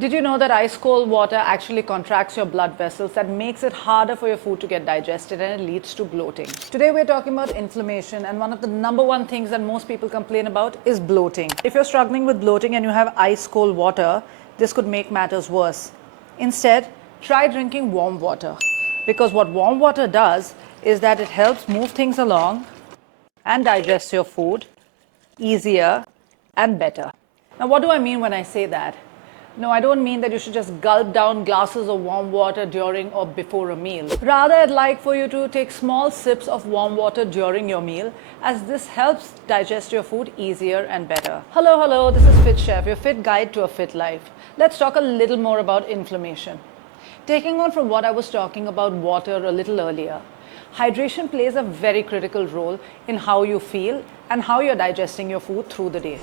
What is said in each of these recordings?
Did you know that ice cold water actually contracts your blood vessels? That makes it harder for your food to get digested and it leads to bloating. Today we're talking about inflammation, and one of the number one things that most people complain about is bloating. If you're struggling with bloating and you have ice cold water, this could make matters worse. Instead, try drinking warm water, because what warm water does is that it helps move things along and digest your food easier and better. Now, what do I mean when I say that? No, I don't mean that you should just gulp down glasses of warm water during or before a meal. Rather, I'd like for you to take small sips of warm water during your meal, as this helps digest your food easier and better. Hello, this is Fit Chef, your fit guide to a fit life. Let's talk a little more about inflammation. Taking on from what I was talking about water a little earlier, hydration plays a very critical role in how you feel and how you're digesting your food through the day.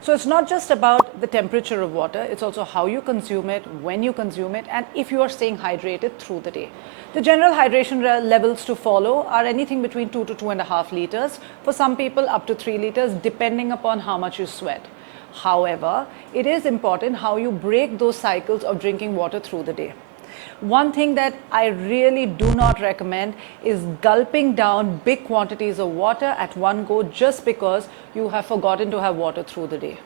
So it's not just about the temperature of water, it's also how you consume it, when you consume it, and if you are staying hydrated through the day. The general hydration levels to follow are anything between 2 to 2.5 liters, for some people up to 3 liters, depending upon how much you sweat. However, it is important how you break those cycles of drinking water through the day. One thing that I really do not recommend is gulping down big quantities of water at one go just because you have forgotten to have water through the day.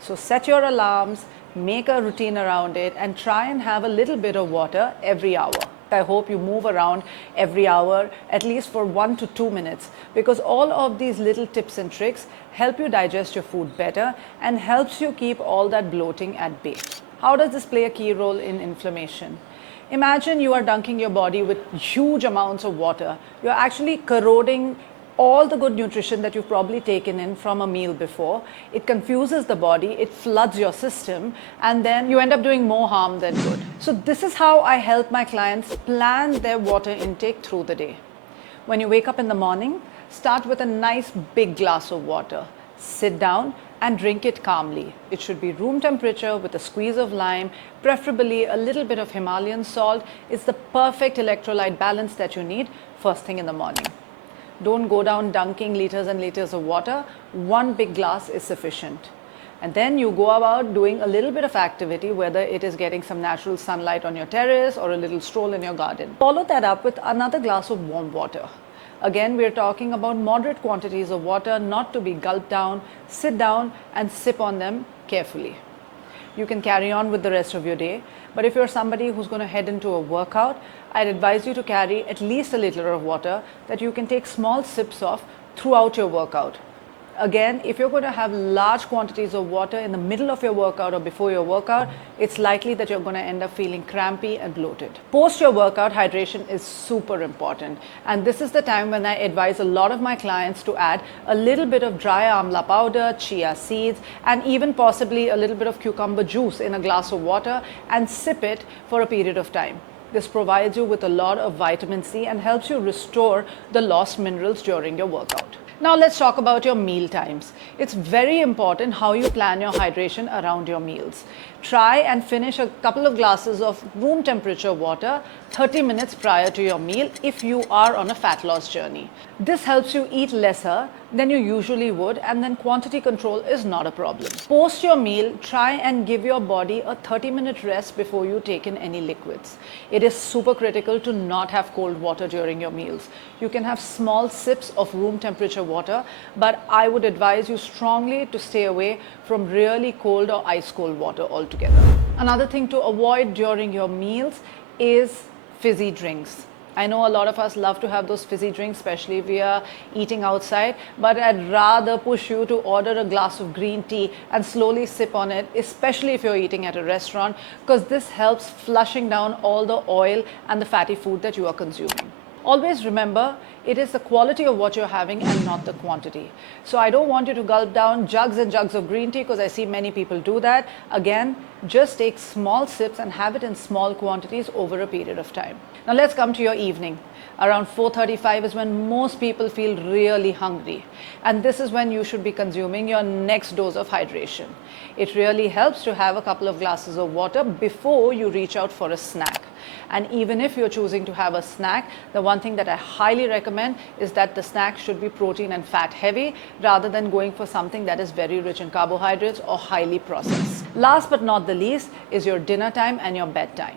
So set your alarms, make a routine around it, and try and have a little bit of water every hour. I hope you move around every hour, at least for 1 to 2 minutes, because all of these little tips and tricks help you digest your food better and helps you keep all that bloating at bay. How does this play a key role in inflammation? Imagine you are dunking your body with huge amounts of water. You're actually corroding all the good nutrition that you've probably taken in from a meal before. It confuses the body, it floods your system, and then you end up doing more harm than good. So this is how I help my clients plan their water intake through the day. When you wake up in the morning, start with a nice big glass of water. Sit down and drink it calmly. It should be room temperature with a squeeze of lime, preferably a little bit of Himalayan salt. It's the perfect electrolyte balance that you need first thing in the morning. Don't go down dunking liters and liters of water. One big glass is sufficient. And then you go about doing a little bit of activity, whether it is getting some natural sunlight on your terrace or a little stroll in your garden. Follow that up with another glass of warm water. Again, we're talking about moderate quantities of water, not to be gulped down. Sit down and sip on them carefully. You can carry on with the rest of your day, but if you're somebody who's going to head into a workout, I'd advise you to carry at least a liter of water that you can take small sips of throughout your workout. Again, if you're going to have large quantities of water in the middle of your workout or before your workout, it's likely that you're going to end up feeling crampy and bloated. Post your workout, hydration is super important. And this is the time when I advise a lot of my clients to add a little bit of dry amla powder, chia seeds, and even possibly a little bit of cucumber juice in a glass of water and sip it for a period of time. This provides you with a lot of vitamin C and helps you restore the lost minerals during your workout. Now let's talk about your meal times. It's very important how you plan your hydration around your meals. Try and finish a couple of glasses of room temperature water 30 minutes prior to your meal if you are on a fat loss journey. This helps you eat lesser than you usually would, and then quantity control is not a problem. Post your meal, try and give your body a 30-minute rest before you take in any liquids. It is super critical to not have cold water during your meals. You can have small sips of room temperature water, but I would advise you strongly to stay away from really cold or ice cold water altogether. Another thing to avoid during your meals is fizzy drinks. I know a lot of us love to have those fizzy drinks, especially if we are eating outside, but I'd rather push you to order a glass of green tea and slowly sip on it, especially if you're eating at a restaurant, because this helps flushing down all the oil and the fatty food that you are consuming. Always remember, it is the quality of what you're having and not the quantity. So I don't want you to gulp down jugs and jugs of green tea, because I see many people do that. Again, just take small sips and have it in small quantities over a period of time. Now let's come to your evening. Around 4:35 is when most people feel really hungry. And this is when you should be consuming your next dose of hydration. It really helps to have a couple of glasses of water before you reach out for a snack. And even if you're choosing to have a snack, the one thing that I highly recommend is that the snack should be protein and fat heavy rather than going for something that is very rich in carbohydrates or highly processed. Last but not the least is your dinner time and your bedtime.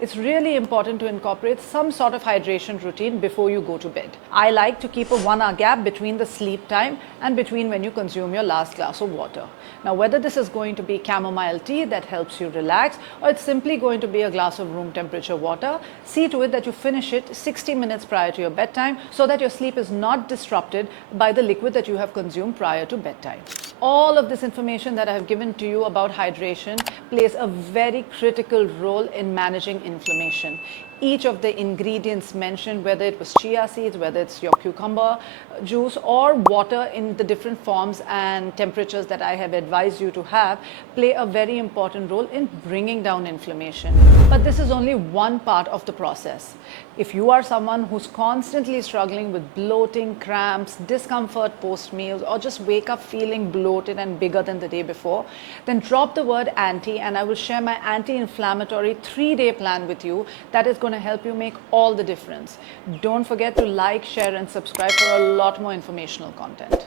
It's really important to incorporate some sort of hydration routine before you go to bed. I like to keep a 1 hour gap between the sleep time and between when you consume your last glass of water. Now, whether this is going to be chamomile tea that helps you relax, or it's simply going to be a glass of room temperature water, see to it that you finish it 60 minutes prior to your bedtime so that your sleep is not disrupted by the liquid that you have consumed prior to bedtime. All of this information that I have given to you about hydration plays a very critical role in managing inflammation. Each of the ingredients mentioned, whether it was chia seeds, whether it's your cucumber juice or water in the different forms and temperatures that I have advised you to have, play a very important role in bringing down inflammation. But this is only one part of the process. If you are someone who's constantly struggling with bloating, cramps, discomfort post meals, or just wake up feeling bloated and bigger than the day before, then drop the word anti and I will share my anti-inflammatory 3-day plan with you that is going to help you make all the difference. Don't forget to like, share and subscribe for a lot more informational content.